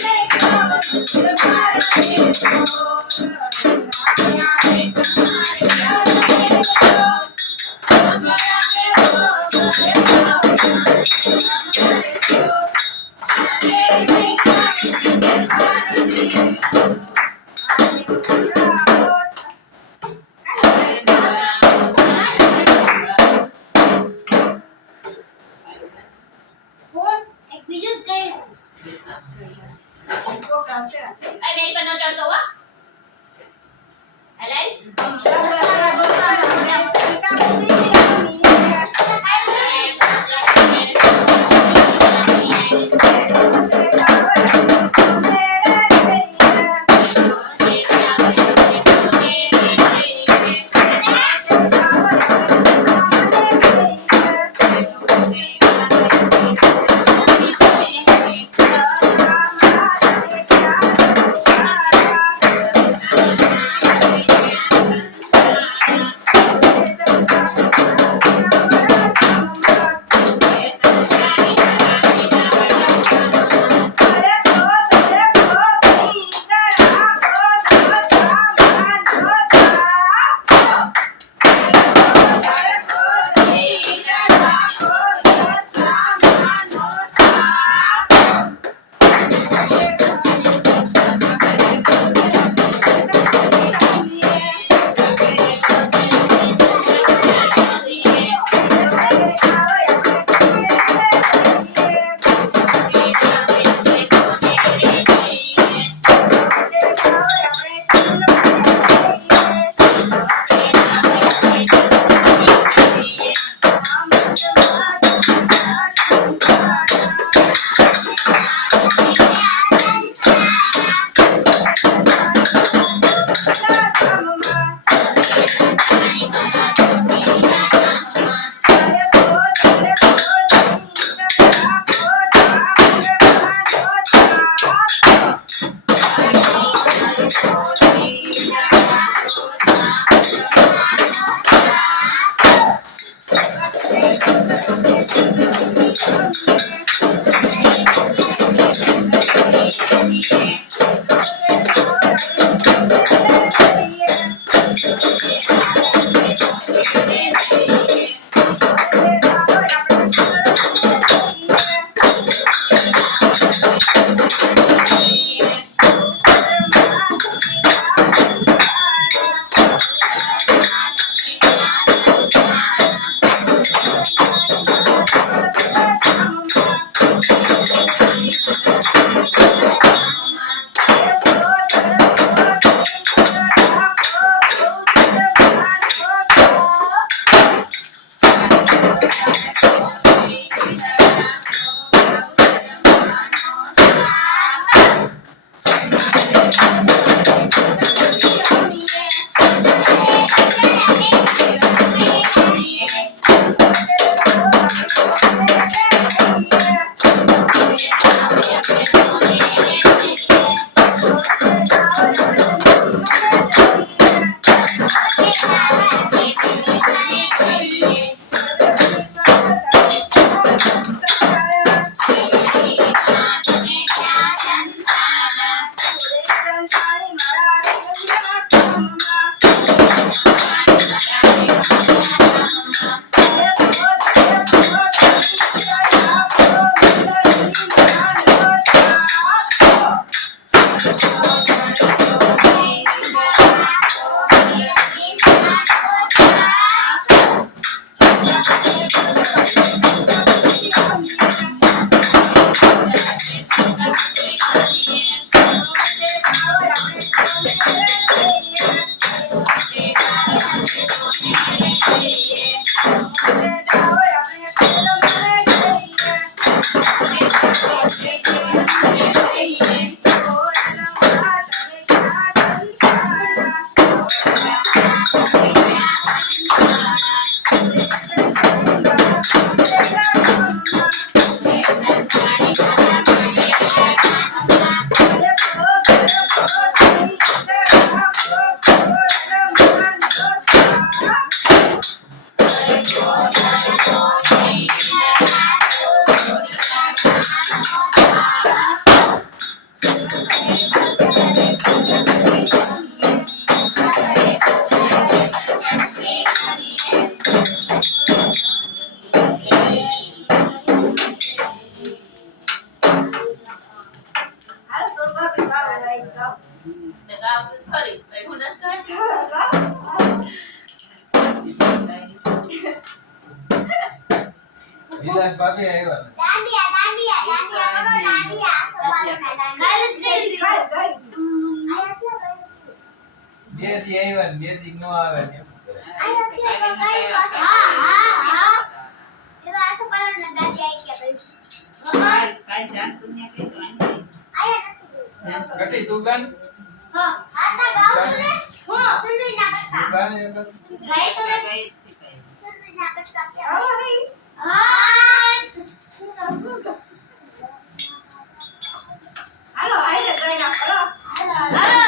Thank you. Hello, I just got up. Hello.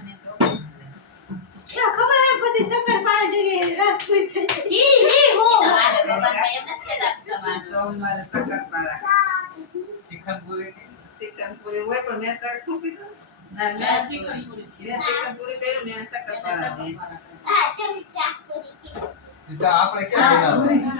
ખબર હે પછી સકર પાડે જઈને રાત પૂરી થઈ જી જી હો ભગવાન ભાઈ એમ નથી રાખતા તો મારે સકર પાડે શિખરપુરી શિખરપુરી હોય પણ મેં સકર પૂરી ના ના શિખરપુરી શિખરપુરી કર્યું ને સકર પાડે હા તમે શિખરપુરી કીધું આપણે કેમ બનાવવું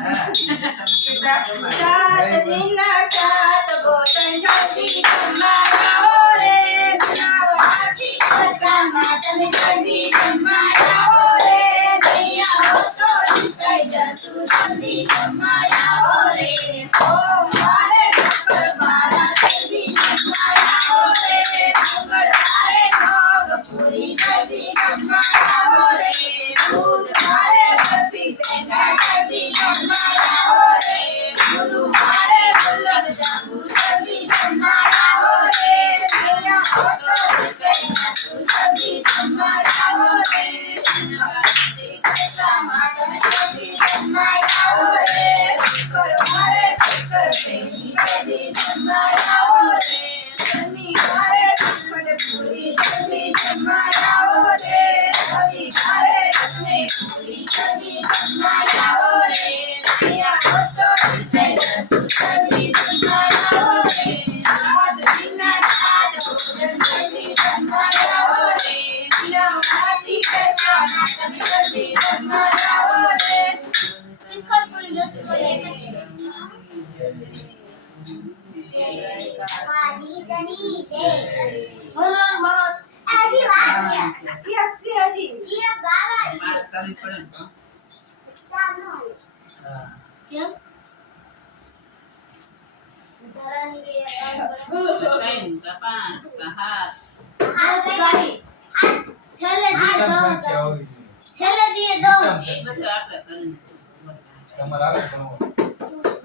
તમારે આવે ભણવું.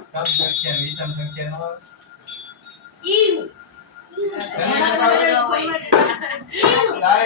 સમ સંખ્યા ને વિષમ સંખ્યા નો આવે? ઈવ તારે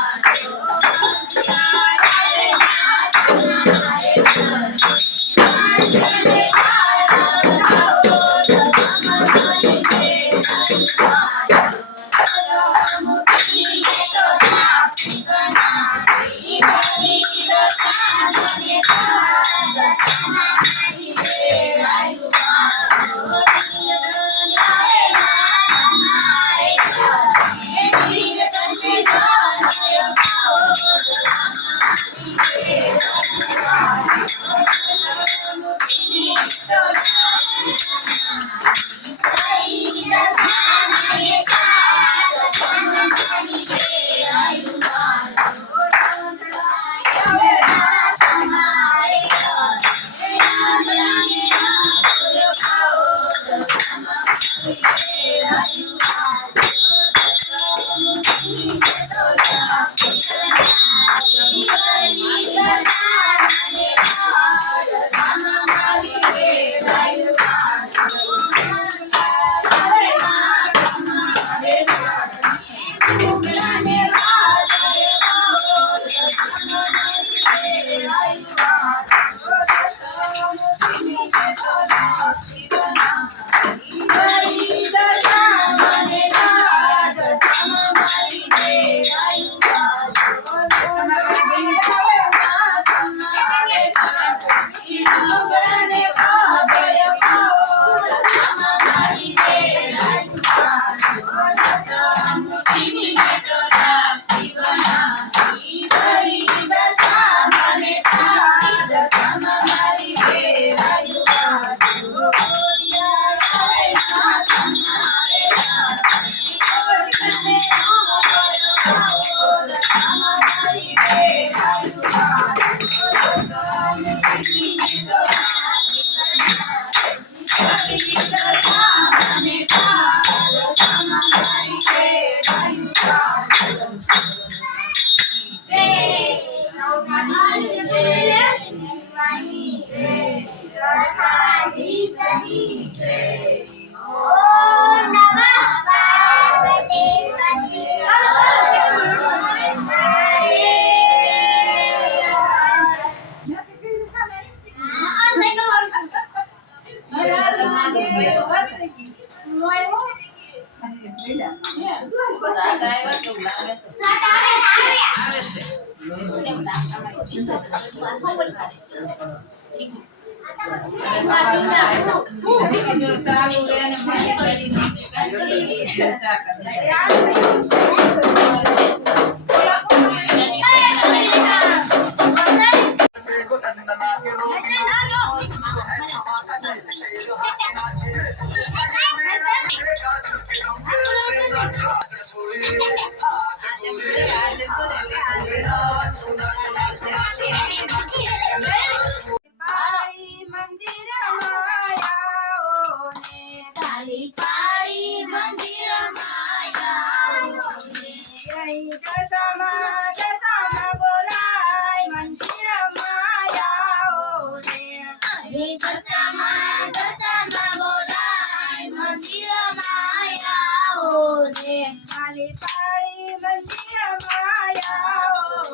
Obrigada.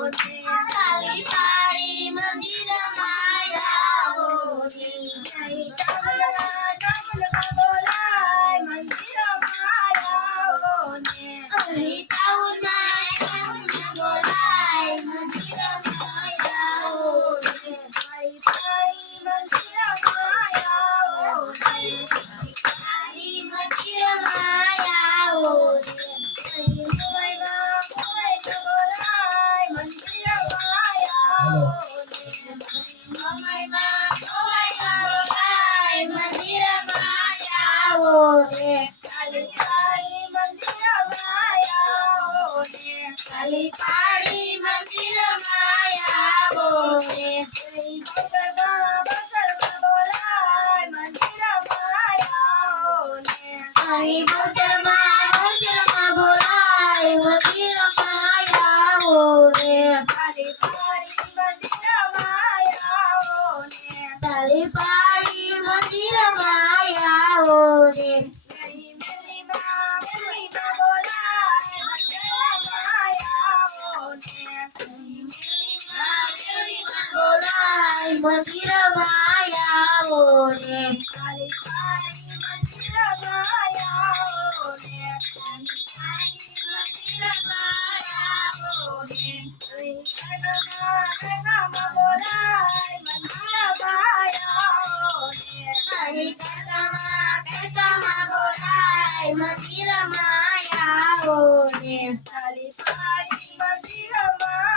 করছি મંદિરમાં આવો ને કાલી પાડી મંદિરમાં આવો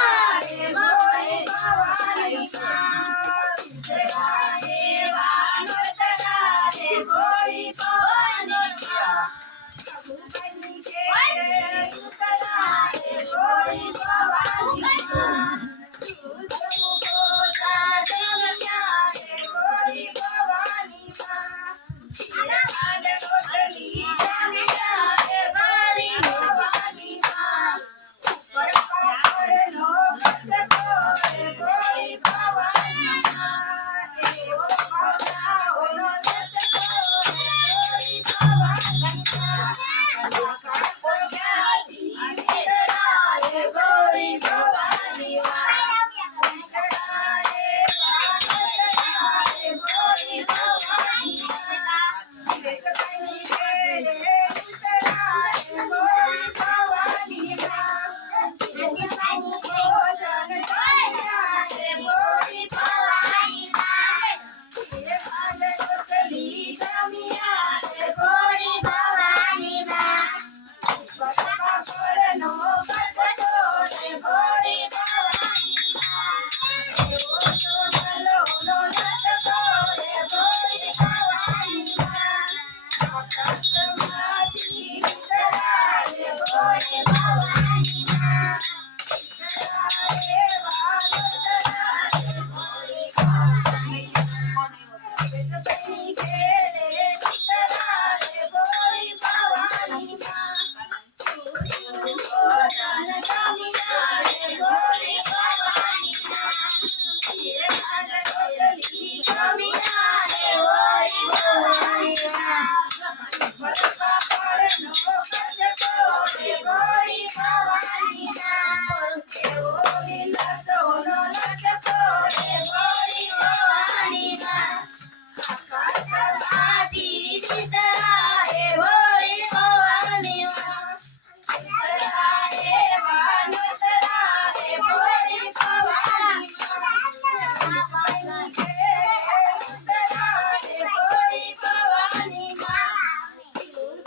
stories.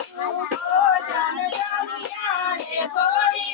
Maria, oh, dame, dame, dame, dame,